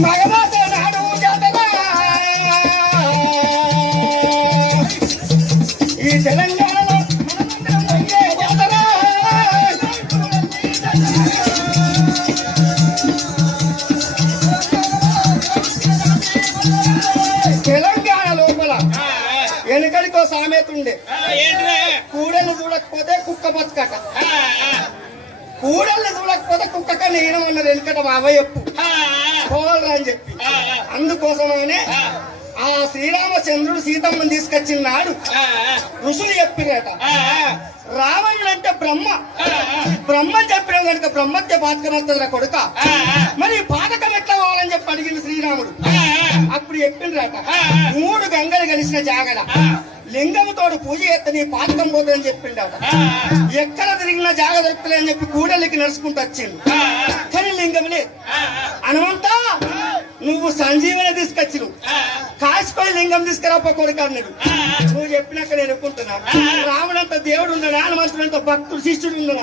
మగమాస నాడు జాతర ఈ తెలంగాణలో జాతర తెలంగాణ లోపల వెనకడికో సామెత ఉండే కూడలు చూడకపోతే కుక్క బతుకట కూడల్ని చూడకపోతే కుక్క కన్నా ఈయనం అన్నది వెనకట బాబాయ్ చెప్పు పోవాలరా అని చెప్పి అందుకోసమనే ఆ శ్రీరామచంద్రుడు సీతమ్మని తీసుకొచ్చిన నాడు ఋషులు చెప్పినట రావణుడు అంటే బ్రహ్మ చెప్పిన కనుక బ్రహ్మత్య పాతకం వస్తుందిరా కొడుక మరి పాతకం ఎట్లా కావాలని చెప్పి అడిగింది శ్రీరాముడు అప్పుడు చెప్పిండ్రట 3 గంగలు కలిసిన జాగల లింగంతోడు పూజ చేస్తే నీ పాతకం పోతుందని చెప్పిండట ఎక్కడ తిరిగిన జాగ దొరుకుతుంది అని చెప్పి కూడలికి నడుచుకుంటూ వచ్చింది కానీ లింగం లేదు హనుమంతా నువ్వు సంజీవని తీసుకొచ్చిను కాసిపోయి లింగం తీసుకురాపో కొడుకు అన్నాడు నువ్వు చెప్పినాక నేను ఒప్పుకుంటున్నాను రాముడంత దేవుడు ఉన్నాడు హనుమంతుడంత భక్తుడు శిష్యుడు ఉన్నాడు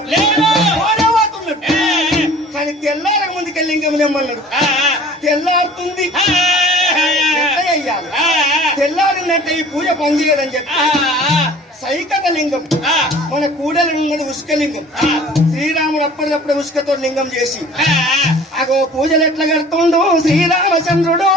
పోనేవాతున్నాడు కానీ తెల్లారక ముందుకే లింగం నిమ్మన్నాడు తెల్లారుతుంది అయ్యాలి తెల్లారిందంటే ఈ పూజ పనిచేయదని చెప్పి సైకత లింగం మన కూడలు ఉన్నది ఉష్కలింగం శ్రీరాముడు అప్పటికప్పుడు ఉష్కతో లింగం చేసి అగో పూజలు ఎట్లా కడుతుండు శ్రీరామచంద్రుడు